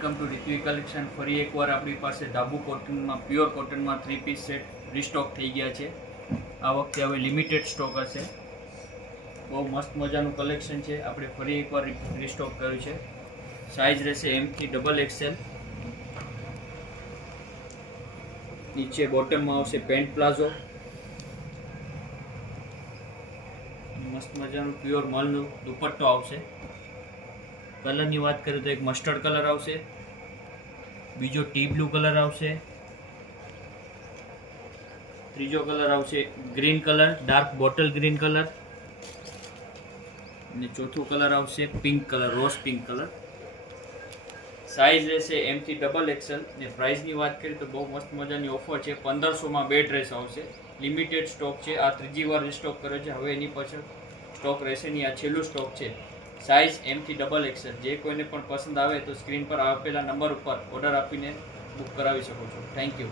Welcome to રિત્વી collection. ફરી એકવાર આપણી પાસે ધાબુ કોટનમાં પ્યોર કોટનમાં 3 પીસ સેટ રીસ્ટોક થઈ ગયા છે. આ વખતે હવે લિમિટેડ સ્ટોક હશે. બહુ મસ્ત મજાનું કલેક્શન છે. આપણે ફરી એકવાર રીસ્ટોક કર્યું છે. સાઇઝ રહેશે M થી XXL. નીચે બોટમમાં આવશે પેન્ટ પ્લાઝો. મસ્ત મજાનું પ્યોર મલનું દુપટ્ટો આવશે. કલરની વાત કરીએ તો એક મસ્ટર્ડ કલર આવશે, બીજો ટી બ્લુ કલર આવશે, ત્રીજો કલર આવશે green colour, dark bottle green colour, અને ચોથું કલર આવશે pink colour, rose pink colour. Size રહેશે M થી XXL. ને પ્રાઇસની વાત કરીએ તો બહુ મસ્ત મજાની ઓફર છે. 1500માં 2 ડ્રેસ આવશે. લિમિટેડ સ્ટોક છે. આ ત્રીજી વાર રીસ્ટોક કર્યો છે. હવે એની પાછળ સ્ટોક રહેશે નહીં. આ છેલ્લું સ્ટોક છે. સાઇઝ M થી XXL. જે કોઈને પણ પસંદ આવે તો સ્ક્રીન પર આપેલા નંબર ઉપર ઓર્ડર આપીને બુક કરાવી શકો છો. Thank you.